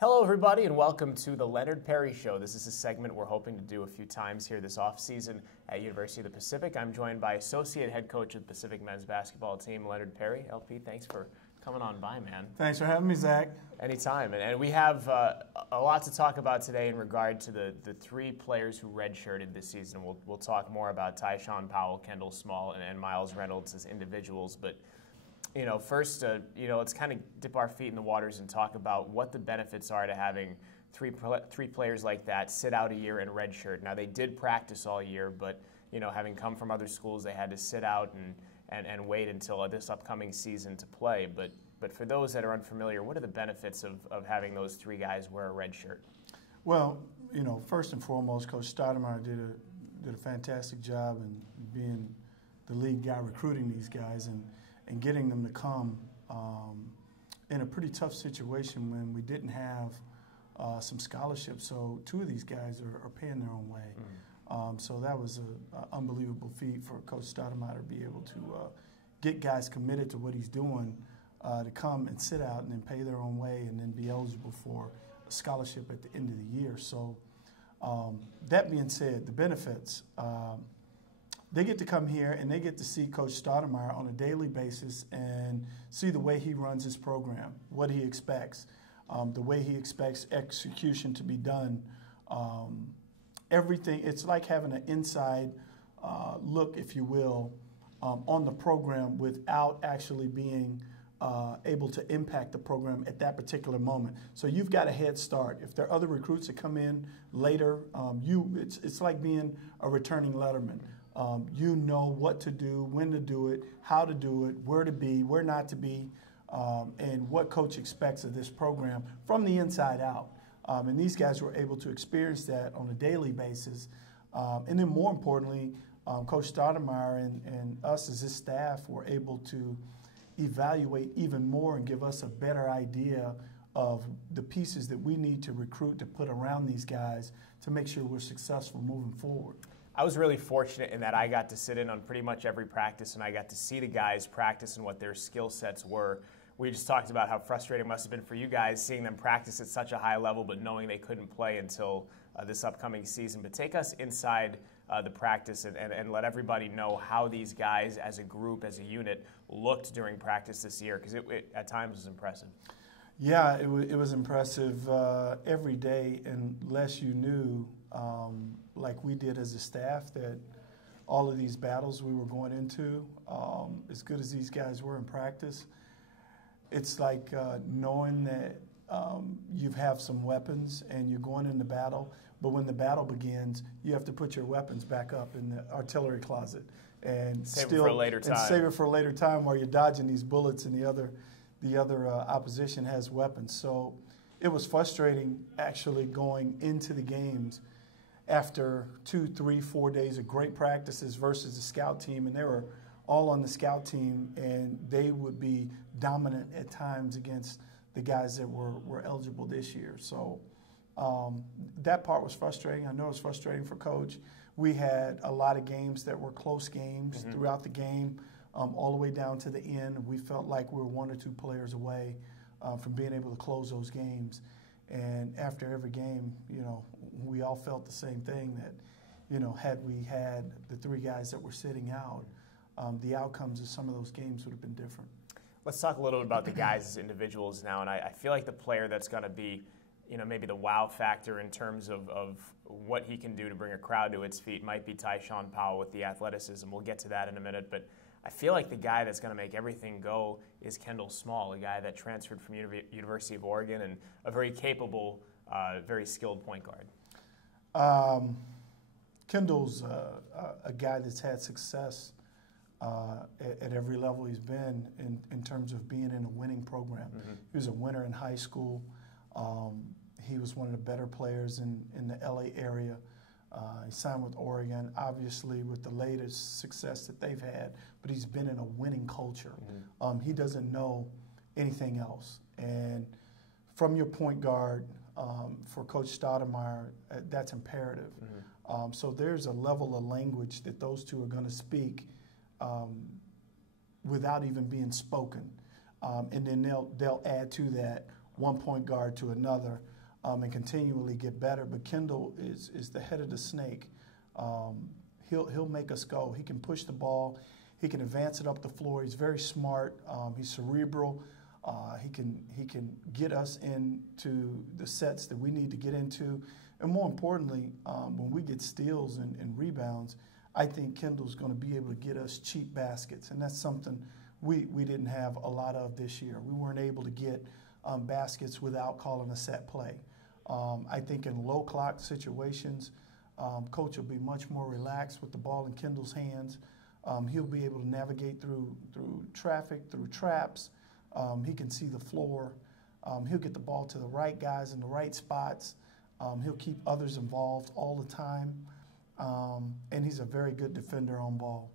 Hello, everybody, and welcome to the Leonard Perry Show. This is a segment we're hoping to do a few times here this offseason at University of the Pacific. I'm joined by Associate Head Coach of the Pacific Men's Basketball Team, Leonard Perry. LP, thanks for coming on by, man. Thanks for having me, Zach. Anytime. And we have a lot to talk about today in regard to the three players who redshirted this season. We'll talk more about Tyshawn Powell, Kendall Small, and Miles Reynolds as individuals, but first, let's kind of dip our feet in the waters and talk about what the benefits are to having three players like that sit out a year in redshirt. Now, they did practice all year, but, having come from other schools, they had to sit out and wait until this upcoming season to play. But for those that are unfamiliar, what are the benefits of having those three guys wear a red shirt? Well, first and foremost, Coach Stoudemire did a fantastic job in being the lead guy recruiting these guys and getting them to come in a pretty tough situation when we didn't have some scholarships. So two of these guys are paying their own way. So that was an unbelievable feat for Coach Stoudemire to be able to get guys committed to what he's doing, to come and sit out and then pay their own way and then be eligible for a scholarship at the end of the year. So that being said, the benefits, they get to come here and they get to see Coach Stoudemire on a daily basis and see the way he runs his program, what he expects, the way he expects execution to be done. Everything, it's like having an inside look, if you will, on the program without actually being able to impact the program at that particular moment. So you've got a head start. If there are other recruits that come in later, it's like being a returning letterman. You know what to do, when to do it, how to do it, where to be, where not to be, and what coach expects of this program from the inside out. And these guys were able to experience that on a daily basis. And then more importantly, Coach Stoudemire and us as his staff were able to evaluate even more and give us a better idea of the pieces that we need to recruit to put around these guys to make sure we're successful moving forward. I was really fortunate in that I got to sit in on pretty much every practice, and I got to see the guys practice and what their skill sets were. We just talked about how frustrating it must have been for you guys seeing them practice at such a high level but knowing they couldn't play until this upcoming season. But take us inside the practice and let everybody know how these guys as a group, as a unit, looked during practice this year, because it at times was impressive. Yeah, it was impressive every day, unless you knew, like we did as a staff, that all of these battles we were going into, as good as these guys were in practice, it's like knowing that you have some weapons and you're going into battle, but when the battle begins, you have to put your weapons back up in the artillery closet and save it for a later time. Save it for a later time while you're dodging these bullets and the other opposition has weapons. So it was frustrating actually going into the games after 2, 3, 4 days of great practices versus the scout team, and they were all on the scout team, and they would be dominant at times against the guys that were eligible this year. So that part was frustrating. I know it was frustrating for Coach. We had a lot of games that were close games throughout the game, all the way down to the end. We felt like we were 1 or 2 players away from being able to close those games. And after every game, we all felt the same thing, that, had we had the 3 guys that were sitting out, the outcomes of some of those games would have been different. Let's talk a little bit about the guys as individuals now, and I feel like the player that's going to be, maybe the wow factor in terms of what he can do to bring a crowd to its feet might be Tyshawn Powell with the athleticism. We'll get to that in a minute, but I feel like the guy that's going to make everything go is Kendall Small, a guy that transferred from University of Oregon and a very capable, very skilled point guard. Kendall's a guy that's had success at every level he's been in terms of being in a winning program. He was a winner in high school. He was one of the better players in the LA area. He signed with Oregon, obviously with the latest success that they've had, but he's been in a winning culture. He doesn't know anything else. And from your point guard, for Coach Stoudemire, that's imperative. So there's a level of language that those two are going to speak without even being spoken. And then they'll add to that one point guard to another and continually get better. But Kendall is the head of the snake. He'll make us go. He can push the ball. He can advance it up the floor. He's very smart. He's cerebral. He can get us into the sets that we need to get into. And more importantly, when we get steals and rebounds, I think Kendall's going to be able to get us cheap baskets. And that's something we didn't have a lot of this year. We weren't able to get baskets without calling a set play. I think in low clock situations, Coach will be much more relaxed with the ball in Kendall's hands. He'll be able to navigate through traffic, through traps. He can see the floor. He'll get the ball to the right guys in the right spots. He'll keep others involved all the time. And he's a very good defender on ball.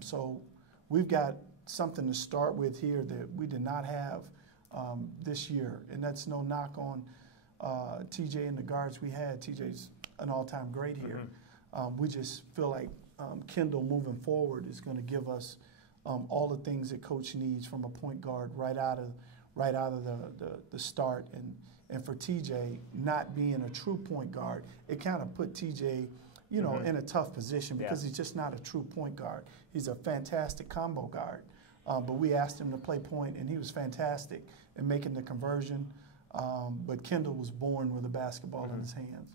So we've got something to start with here that we did not have this year. And that's no knock on TJ and the guards we had. TJ's an all-time great here. We just feel like Kendall moving forward is going to give us all the things that Coach needs from a point guard right out of the start. And for TJ not being a true point guard, it kind of put TJ, in a tough position because he's just not a true point guard. He's a fantastic combo guard. But we asked him to play point, and he was fantastic in making the conversion. But Kendall was born with a basketball in his hands.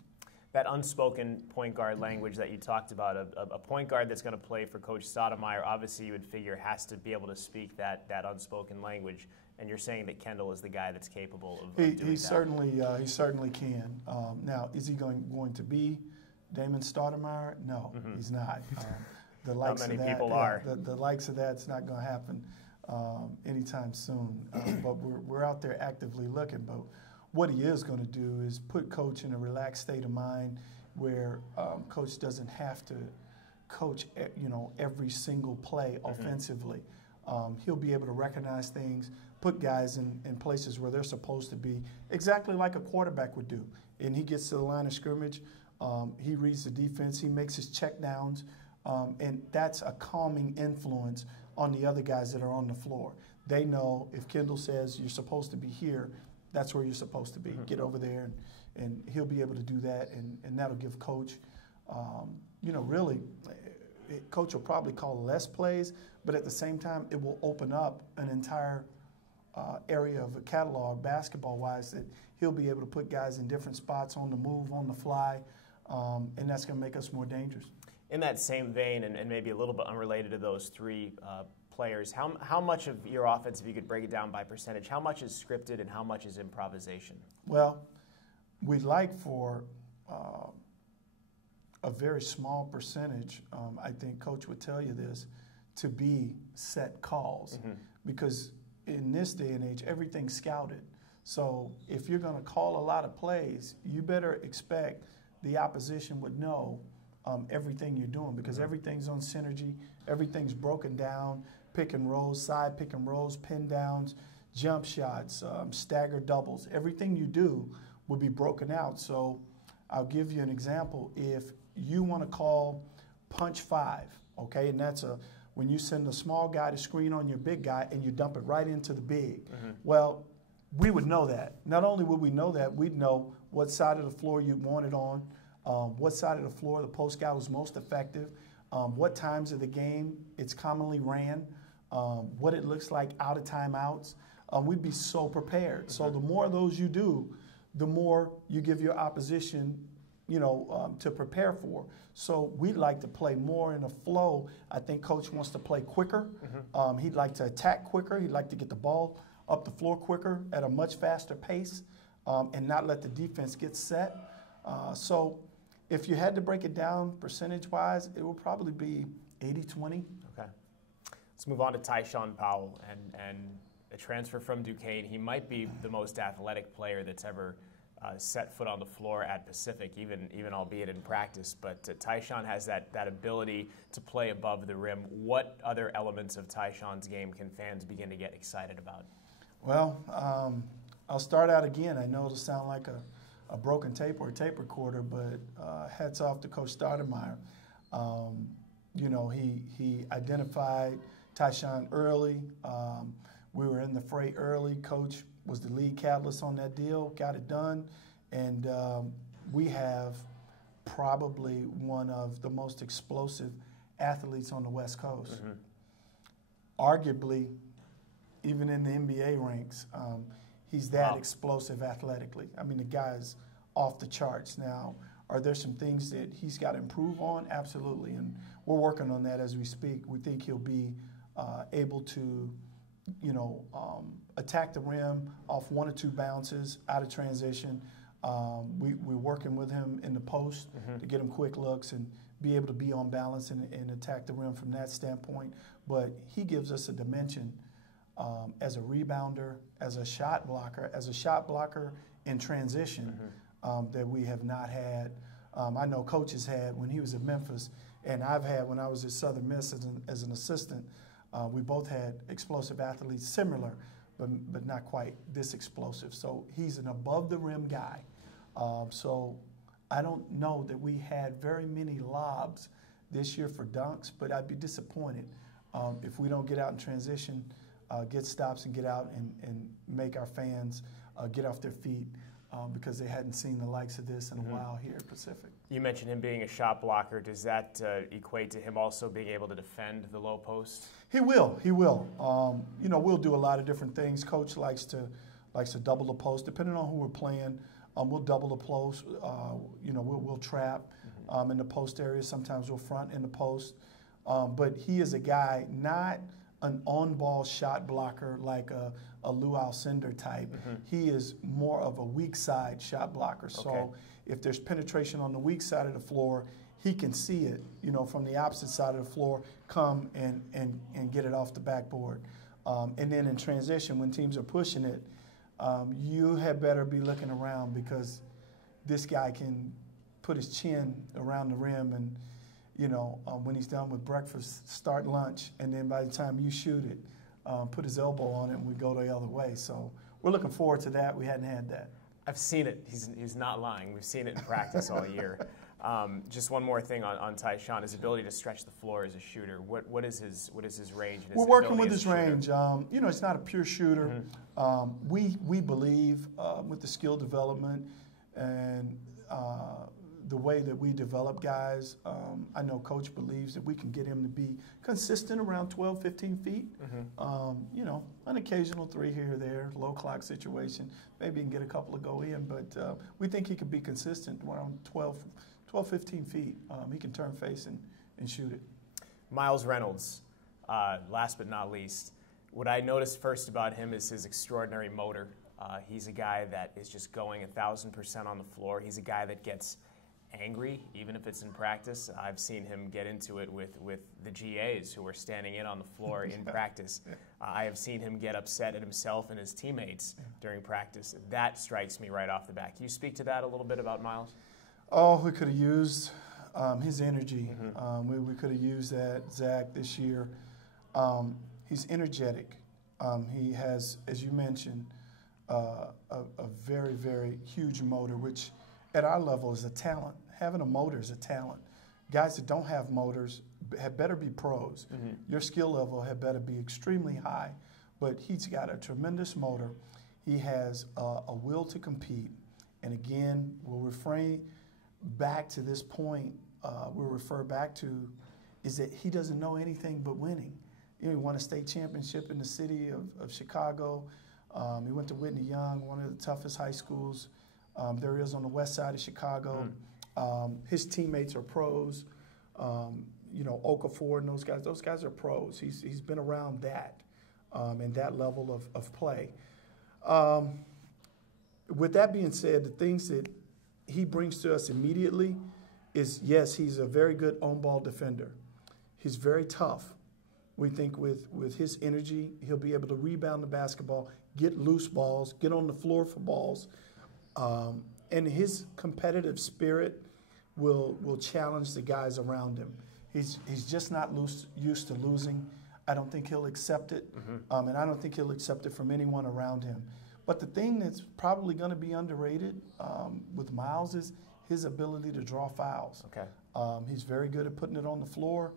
That unspoken point guard language that you talked about, a point guard that's going to play for Coach Stoudemire, obviously you would figure has to be able to speak that unspoken language. And you're saying that Kendall is the guy that's capable of doing that. He certainly can. Now, is he going to be Damon Stoudemire? No, he's not. The likes not many of that, people are. The likes of that's not going to happen anytime soon. But we're out there actively looking. But what he is going to do is put Coach in a relaxed state of mind where Coach doesn't have to coach, every single play offensively. He'll be able to recognize things, put guys in places where they're supposed to be, exactly like a quarterback would do. And he gets to the line of scrimmage. He reads the defense. He makes his check downs. And that's a calming influence on the other guys that are on the floor. They know if Kendall says you're supposed to be here, that's where you're supposed to be. Get over there, and he'll be able to do that, and that'll give Coach, really, Coach will probably call less plays, but at the same time, it will open up an entire area of a catalog basketball-wise that he'll be able to put guys in different spots on the move, on the fly, and that's going to make us more dangerous. In that same vein, and maybe a little bit unrelated to those three players, how much of your offense, if you could break it down by percentage, how much is scripted and how much is improvisation? Well, we'd like for a very small percentage, I think Coach would tell you this, to be set calls. Because in this day and age, everything's scouted. So if you're going to call a lot of plays, you better expect the opposition would know everything you're doing, because everything's on synergy, everything's broken down, pick and rolls, side pick and rolls, pin downs, jump shots, stagger doubles. Everything you do will be broken out. So I'll give you an example. If you want to call punch 5, okay, and that's when you send a small guy to screen on your big guy and you dump it right into the big. Well, we would know that. Not only would we know that, we'd know what side of the floor you want it on, what side of the floor the post guy was most effective, what times of the game it's commonly ran, what it looks like out of timeouts. We'd be so prepared. So the more of those you do, the more you give your opposition, to prepare for. So we'd like to play more in a flow. I think Coach wants to play quicker. He'd like to attack quicker. He'd like to get the ball up the floor quicker at a much faster pace and not let the defense get set. So if you had to break it down percentage-wise, it would probably be 80-20. Okay. Let's move on to Tyshawn Powell and a transfer from Duquesne. He might be the most athletic player that's ever set foot on the floor at Pacific, even albeit in practice. But Tyshawn has that ability to play above the rim. What other elements of Tyshawn's game can fans begin to get excited about? Well, I'll start out again. I know it'll sound like a broken tape or a tape recorder, but hats off to Coach Stoudemire. He identified Tyshawn early. We were in the fray early. Coach was the lead catalyst on that deal, got it done, and we have probably one of the most explosive athletes on the West Coast. Arguably, even in the NBA ranks, he's that explosive athletically. I mean, the guy's off the charts. Now, are there some things that he's got to improve on? Absolutely, and we're working on that as we speak. We think he'll be able to, attack the rim off 1 or 2 bounces out of transition. We're working with him in the post to get him quick looks and be able to be on balance and attack the rim from that standpoint. But he gives us a dimension as a rebounder, as a shot blocker in transition that we have not had. I know Coach has had when he was at Memphis, and I've had when I was at Southern Miss as an assistant. We both had explosive athletes, similar, but not quite this explosive. So he's an above-the-rim guy. So I don't know that we had very many lobs this year for dunks, but I'd be disappointed if we don't get out in transition, get stops, and get out and make our fans get off their feet because they hadn't seen the likes of this in a while here at Pacific. You mentioned him being a shot blocker. Does that equate to him also being able to defend the low post? He will. He will. We'll do a lot of different things. Coach likes to double the post, depending on who we're playing. We'll double the post. We'll trap in the post area. Sometimes we'll front in the post. But he is a guy, not an on-ball shot blocker like a Lou Alcindor type. He is more of a weak side shot blocker. So if there's penetration on the weak side of the floor, he can see it, from the opposite side of the floor, come and get it off the backboard. And then in transition, when teams are pushing it, you had better be looking around because this guy can put his chin around the rim and, when he's done with breakfast, start lunch, and then by the time you shoot it, put his elbow on it and we go the other way. So we're looking forward to that. We hadn't had that. I've seen it. He's not lying. We've seen it in practice all year. Just one more thing on Tyshawn, his ability to stretch the floor as a shooter. What is his range? And his We're working with his range. It's not a pure shooter. We believe with the skill development and the way that we develop guys, I know Coach believes that we can get him to be consistent around 12, 15 feet. An occasional 3 here or there, low clock situation. Maybe he can get a couple to go in, but we think he could be consistent around 12, 15 feet. He can turn face and shoot it. Miles Reynolds, last but not least. What I noticed first about him is his extraordinary motor. He's a guy that is just going 1,000% on the floor. He's a guy that gets angry, even if it's in practice. I've seen him get into it with the GAs who are standing in on the floor in practice. I have seen him get upset at himself and his teammates during practice. That strikes me right off the bat. Can you speak to that a little bit about Miles? Oh, we could have used his energy. We could have used that, Zach, this year. He's energetic. He has, as you mentioned, a very, very huge motor, which at our level is a talent. Having a motor is a talent. Guys that don't have motors had better be pros. Your skill level had better be extremely high. But he's got a tremendous motor. He has a will to compete. And again, we'll refrain back to this point, we'll refer back to, is that he doesn't know anything but winning. He won a state championship in the city of Chicago. He went to Whitney Young, one of the toughest high schools there is on the west side of Chicago. His teammates are pros. Okafor and those guys are pros. He's been around that and that level of play. With that being said, the things that he brings to us immediately is, yes, he's a very good on-ball defender. He's very tough. We think with his energy, he'll be able to rebound the basketball, get loose balls, get on the floor for balls. And his competitive spirit will challenge the guys around him. He's just not used to losing. I don't think he'll accept it, and I don't think he'll accept it from anyone around him. But the thing that's probably going to be underrated with Miles is his ability to draw fouls. Okay. He's very good at putting it on the floor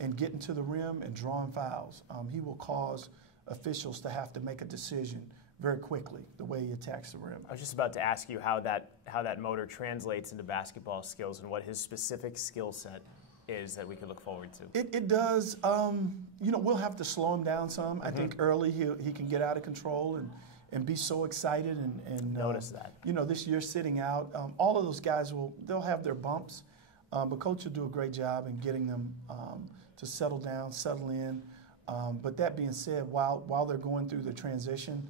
and getting to the rim and drawing fouls. He will cause officials to have to make a decision very quickly, the way he attacks the rim. I was just about to ask you how that motor translates into basketball skills and what his specific skill set is that we could look forward to. It does. We'll have to slow him down some. I think early he can get out of control and be so excited and notice that. This year sitting out, all of those guys they'll have their bumps, but coach will do a great job in getting them to settle down, settle in. But that being said, while they're going through the transition,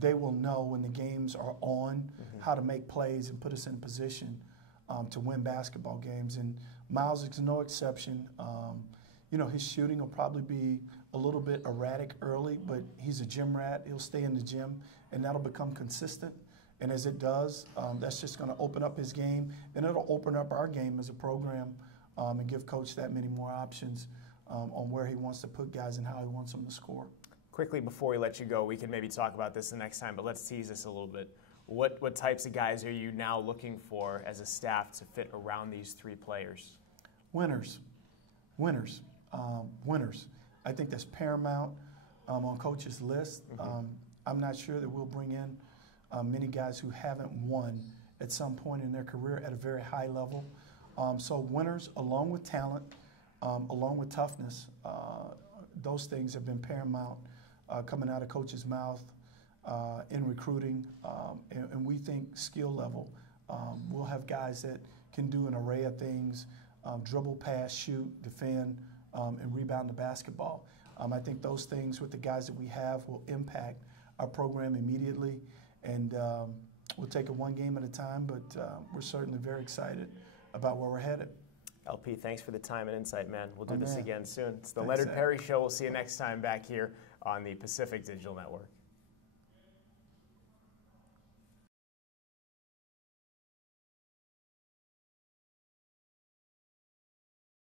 they will know when the games are on how to make plays and put us in position to win basketball games. And Miles is no exception. His shooting will probably be a little bit erratic early, but he's a gym rat. He'll stay in the gym, and that'll become consistent. And as it does, that's just going to open up his game, and it'll open up our game as a program and give Coach that many more options on where he wants to put guys and how he wants them to score. Quickly, before we let you go, we can maybe talk about this the next time, but let's tease this a little bit. What types of guys are you now looking for as a staff to fit around these three players? Winners. I think that's paramount on Coach's list. I'm not sure that we'll bring in many guys who haven't won at some point in their career at a very high level. So winners, along with talent, along with toughness, those things have been paramount coming out of Coach's mouth in recruiting. And we think skill level. We'll have guys that can do an array of things, dribble, pass, shoot, defend, and rebound the basketball. I think those things with the guys that we have will impact our program immediately. And we'll take it one game at a time, but we're certainly very excited about where we're headed. LP, thanks for the time and insight, man. We'll do this again soon. It's the Thanks, Leonard Zach. Perry Show. We'll see you next time back here on the Pacific Digital Network.